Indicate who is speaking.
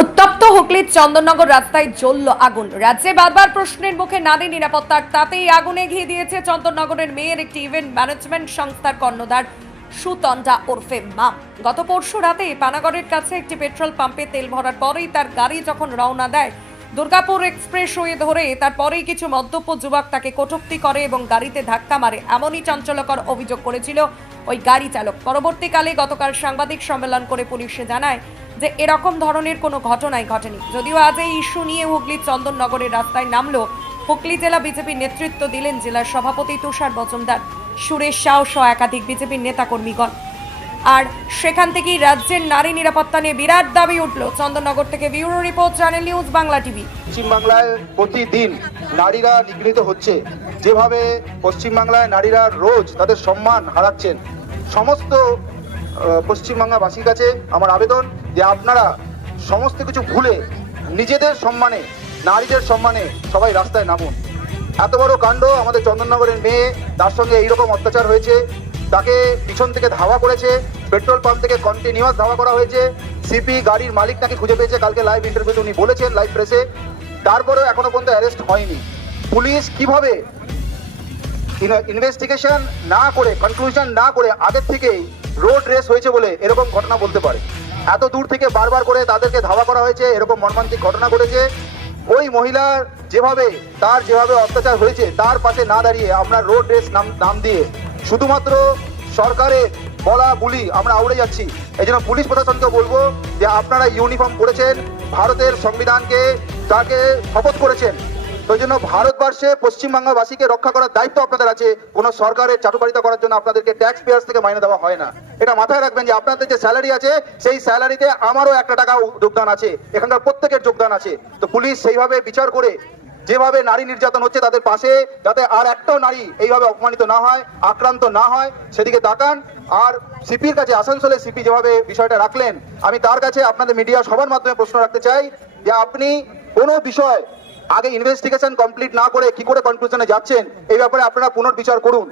Speaker 1: উত্তপ্ত হুগলির চন্দননগর রাস্তায় জ্বলল আগুন। রাজ্যে বারবার প্রশ্নের মুখে নারী নিরাপত্তার তাতেই আগুনে ঘিয়ে দিয়েছে চন্দননগরের মেয়ের একটি ইভেন্ট ম্যানেজমেন্ট সংস্থার কর্ণধার সুতন্ডা ওরফে মাম গত পরশু রাতে পানাগড়ের কাছে একটি পেট্রোল পাম্পে তেল ভরার পরেই তার গাড়ি যখন রওনা দেয়, দুর্গাপুর এক্সপ্রেস হয়ে ধরে তারপরেই কিছু মদ্যপ যুবক তাকে কটূক্তি করে এবং গাড়িতে ধাক্কা মারে, এমনই চাঞ্চল্যকর অভিযোগ করেছিল ওই গাড়ি চালক। পরবর্তীকালে গতকাল সাংবাদিক সম্মেলন করে পুলিশে জানায় যে এরকম ধরনের কোনো ঘটনাই ঘটেনি। যদিও আজ এই ইস্যু নিয়ে হুগলির চন্দননগরের রাস্তায় নামলো, হুগলি জেলা বিজেপির নেতৃত্ব দিলেন জেলার সভাপতি তুষার মজুমদার, সুরেশ শাহ সহ একাধিক বিজেপির নেতাকর্মীগণ। আর সেখান থেকেই রাজ্যের নারী নিরাপত্তা নিয়ে বিরাট দাবি উঠল চন্দননগর থেকে bureau report, channel news, Bangla TV.
Speaker 2: পশ্চিমবাংলায় প্রতিদিন নারীরা নিগৃহীত হচ্ছে। যেভাবে পশ্চিমবাংলায় নারীরা রোজ তাদের সম্মান হারাচ্ছেন। সমস্ত পশ্চিমবাংলাবাসীর কাছে আমার আবেদন যে আপনারা সমস্ত কিছু ভুলে নিজেদের সম্মানে, নারীদের সম্মানে সবাই রাস্তায় নামুন। এত বড় কাণ্ড আমাদের চন্দননগরের মেয়ে, তার সঙ্গে এইরকম অত্যাচার হয়েছে। তাকে পিছন থেকে ধাওয়া করেছে, পেট্রোল পাম্প থেকে কন্টিনিউয়াস ধাওয়া করা হয়েছে। সিপি গাড়ির মালিক নাকি খুঁজে পেয়েছে, কালকে লাইভ ইন্টারভিউতে উনি বলেছেন লাইভ প্রেসে তারপরেও এখনও পর্যন্ত অ্যারেস্ট হয়নি। পুলিশ কীভাবে ইনভেস্টিগেশন না করে কনক্লুশন না করে আগের থেকেই রোড রেস হয়েছে বলে এরকম ঘটনা বলতে পারে। এত দূর থেকে বারবার করে তাদেরকে ধাওয়া করা হয়েছে, এরকম মর্মান্তিক ঘটনা ঘটেছে। ওই মহিলার যেভাবে, তার যেভাবে অত্যাচার হয়েছে, তার পাশে না দাঁড়িয়ে আমরা রোড রেস নাম নাম দিয়ে শুধুমাত্র সরকারের বলা বুলি আমরা আউড়ে যাচ্ছি। এই জন্য পুলিশ প্রশাসনকে বলব যে আপনারা ইউনিফর্ম পরেছেন, ভারতের সংবিধানকে, তাকে শপথ করেছেন। তো জন্য ভারতবর্ষে পশ্চিমবাংলাবাসীকে রক্ষা করার দায়িত্ব আপনাদের আছে। কোনো সরকারের চাটুকারিতা করার জন্য আপনাদেরকে ট্যাক্স পেয়ার্স থেকে মাইনে দেওয়া হয় না। এটা মাথায় রাখবেন যে আপনাদের যে স্যালারি আছে, সেই স্যালারিতে আমারও একটা টাকা যোগদান আছে। এখানকার প্রত্যেকের যোগদান আছে। তো পুলিশ সেইভাবে বিচার করে যেভাবে নারী নির্যাতন হচ্ছে তাদের পাশে, যাতে আর একটাও নারী এইভাবে অপমানিত না হয়, আক্রান্ত না হয়, সেদিকে তাকান। আর সিপির কাছে, আসানসোলের সিপি যেভাবে বিষয়টা রাখলেন, আমি তার কাছে আপনাদের মিডিয়া সবার মাধ্যমে প্রশ্ন রাখতে চাই যে আপনি কোনো বিষয় আগে ইনভেস্টিগেশন কমপ্লিট না করে কি করে কনক্লুশনে যাচ্ছেন এই ব্যাপারে আপনারা পুনর্বিচার করুন।